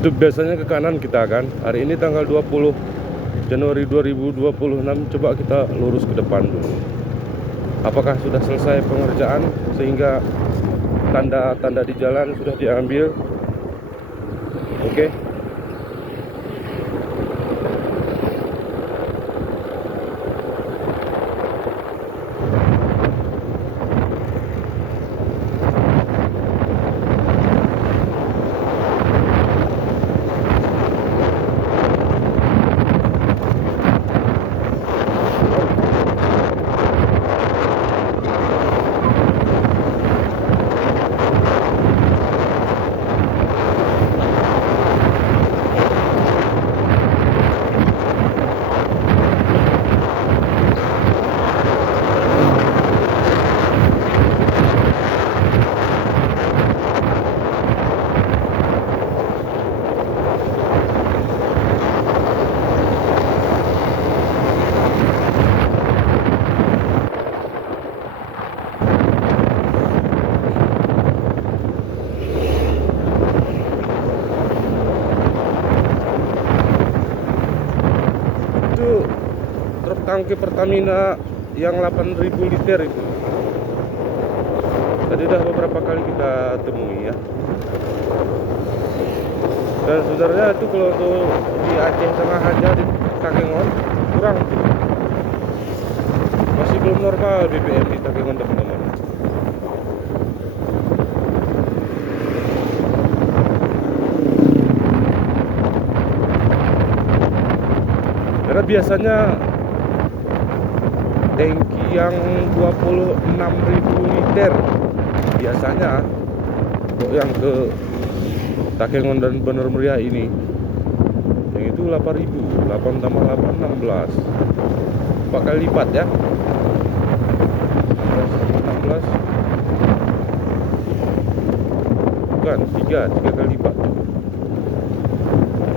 Itu biasanya ke kanan kita kan. Hari ini tanggal 20 Januari 2026, coba kita lurus ke depan dulu. Apakah sudah selesai pengerjaan sehingga tanda-tanda di jalan sudah diambil? Oke. Truk tangki Pertamina yang 8.000 liter itu tadi udah beberapa kali kita temui ya. Dan sebenarnya itu kalau untuk di Aceh Tengah aja, di Takengon kurang tuh, masih belum normal BBM di Takengon teman-teman. Karena biasanya tangki yang 26.000 liter biasanya yang ke Takengon dan Bener Meriah ini, yang itu 8.000, 8 tambah 8 16, 4 kali lipat ya, 16, bukan 3 kali lipat,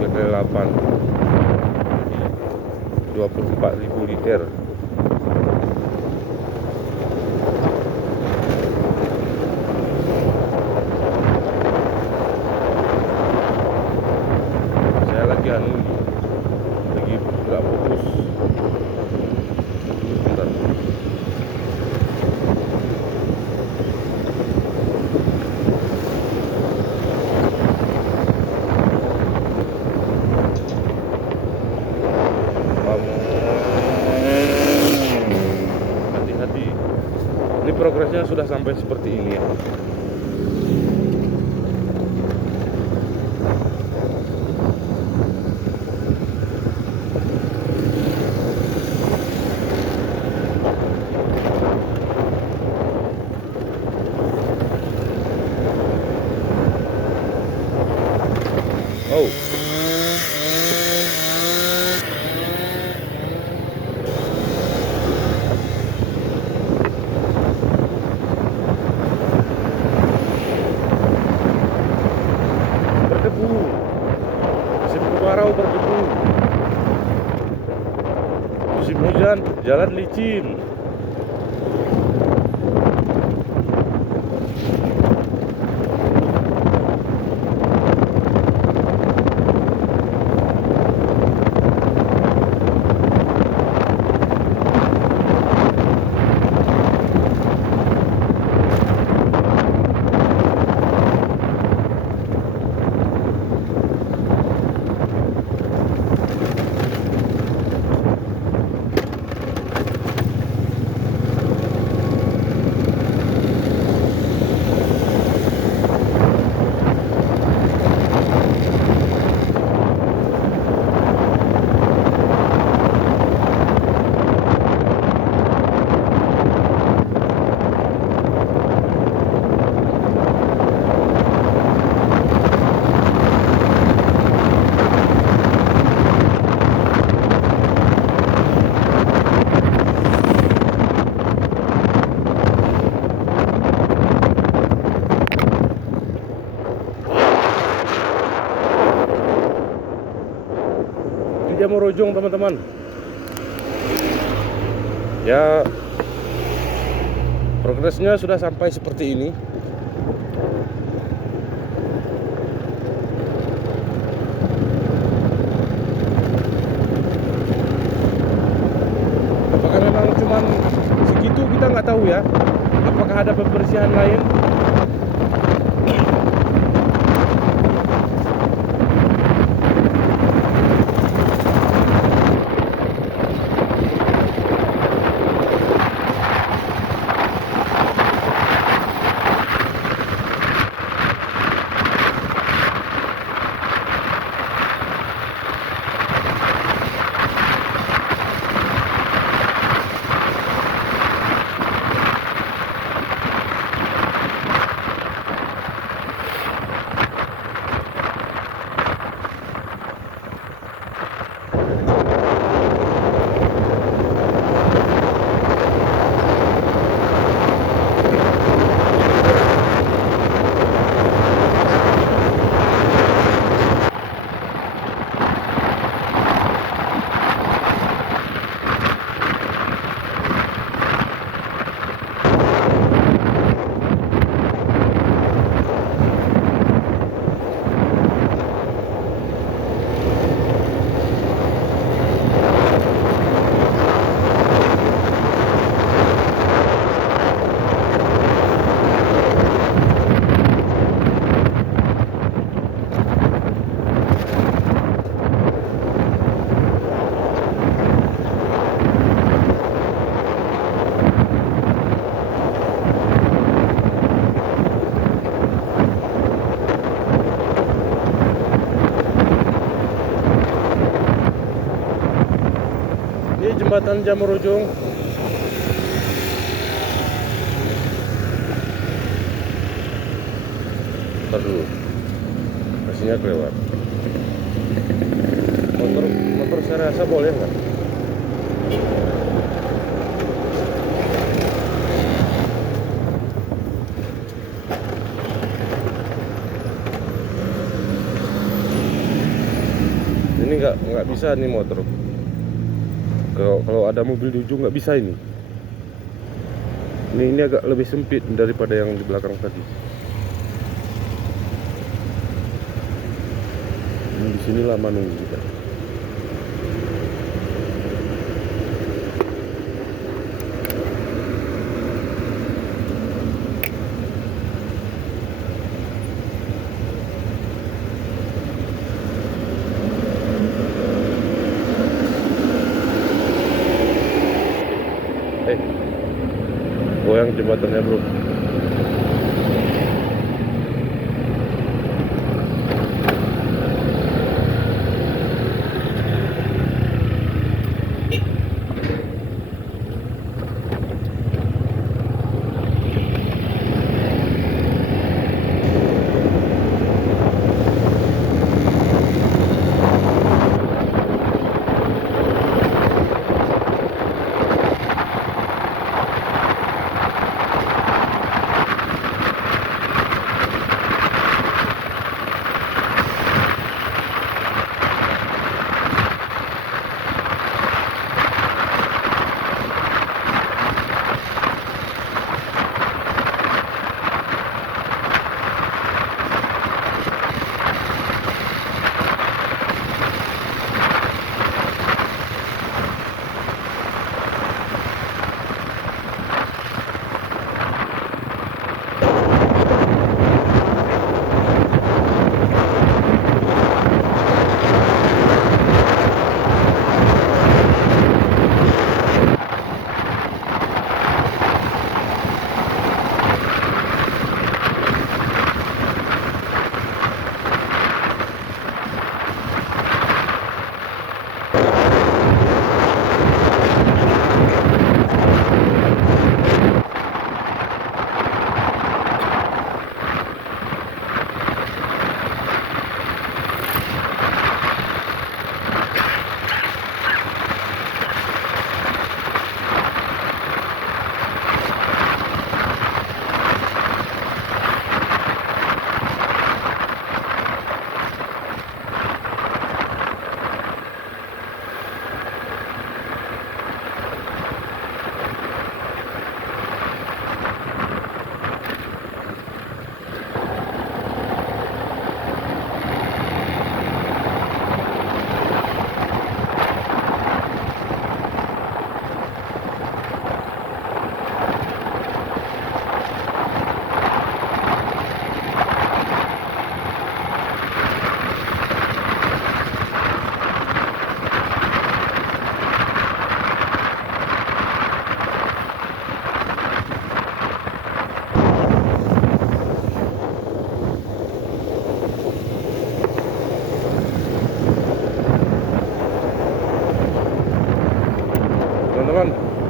3 kali 8, 24.000 liter. Saya lagi nggak fokus. Bentar. Hati-hati. Ini progresnya sudah sampai seperti ini ya. Oh. Berdebu. Musim kemarau berdebu. Musim hujan jalan licin. Jamurujung teman-teman ya, progresnya sudah sampai seperti ini. cuman segitu kita nggak tahu ya. Apakah ada pembersihan lain? Ini jembatan Jamur Ujung. Ntar dulu, kasihnya kelewat. Motor saya rasa boleh nggak? Ini nggak bisa nih motor. Kalau ada mobil di ujung nggak bisa ini. Ini agak lebih sempit daripada yang di belakang tadi. Di sini lama nunggu kita. Goyang jembatannya, bro.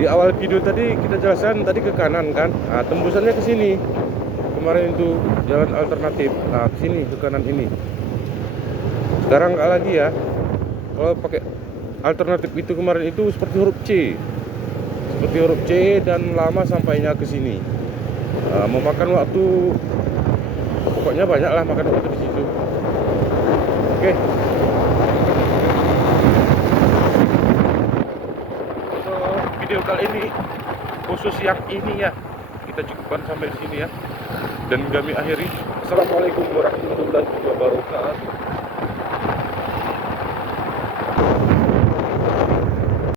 Di awal video tadi kita jelaskan tadi ke kanan kan, nah, tembusannya ke sini. Kemarin itu jalan alternatif, nah ke sini ke kanan ini. Sekarang nggak lagi ya. Kalau pakai alternatif itu kemarin itu seperti huruf C, dan lama sampainya ke sini. Memakan waktu, pokoknya banyak lah makan waktu di situ. Oke. Untuk video kali ini khusus yang ini ya, kita cukupkan sampai di sini ya. Dan kami akhiri. Assalamualaikum warahmatullahi wabarakatuh.